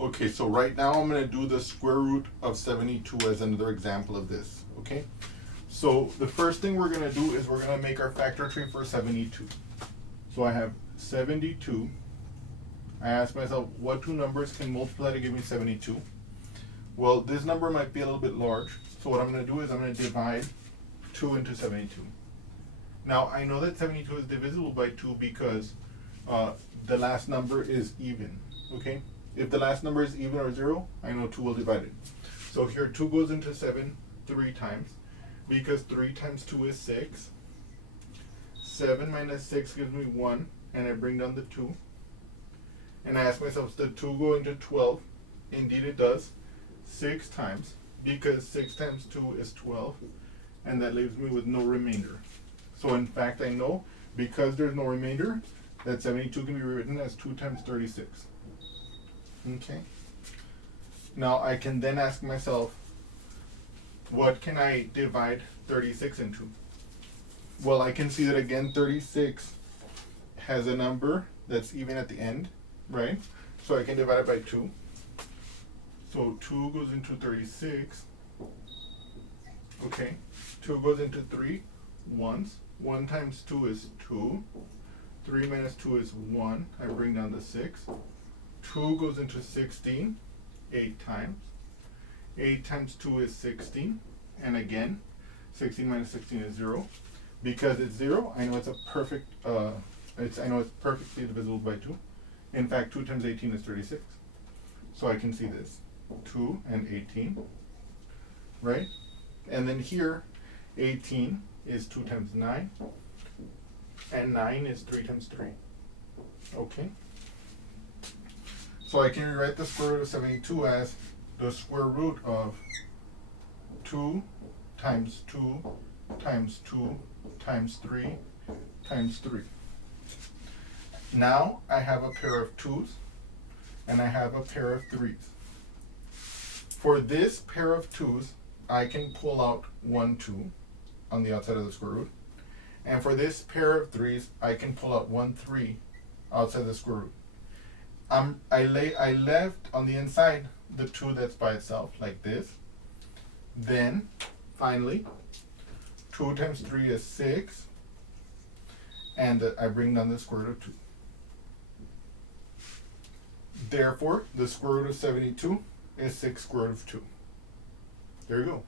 Okay, so right now I'm going to do the square root of 72 as another example of this, okay? So the first thing we're going to do is we're going to make our factor tree for 72. So I have 72. I ask myself, what two numbers can multiply to give me 72? Well, this number might be a little bit large, so what I'm going to do is I'm going to divide 2 into 72. Now, I know that 72 is divisible by 2 because the last number is even, okay? If the last number is even or 0, I know 2 will divide it. So here 2 goes into 7 3 times, because 3 times 2 is 6. 7 minus 6 gives me 1, and I bring down the 2. And I ask myself, does the 2 go into 12? Indeed it does. 6 times, because 6 times 2 is 12, and that leaves me with no remainder. So in fact, I know, because there's no remainder, that 72 can be rewritten as 2 times 36. Okay. Now I can then ask myself, what can I divide 36 into? Well, I can see that again, 36 has a number that's even at the end, right? So I can divide it by 2. So 2 goes into 36. Okay. 2 goes into 3 once. 1 times 2 is 2. 3 minus 2 is 1. I bring down the 6. 2 goes into 16 8 times. 8 times 2 is 16. And again, 16 minus 16 is 0. Because it's 0, I know it's a perfect, I know it's perfectly divisible by 2. In fact, 2 times 18 is 36. So I can see this. 2 and 18, right? And then here, 18 is 2 times 9, and 9 is 3 times 3. Okay? So I can rewrite the square root of 72 as the square root of 2 times 2 times 2 times 3 times 3. Now I have a pair of 2's and I have a pair of 3's. For this pair of 2's, I can pull out 1 2 on the outside of the square root. And for this pair of 3's, I can pull out 1 3 outside the square root. I left on the inside the 2 that's by itself, like this. Then, finally, 2 times 3 is 6. And I bring down the square root of 2. Therefore, the square root of 72 is 6 square root of 2. There you go.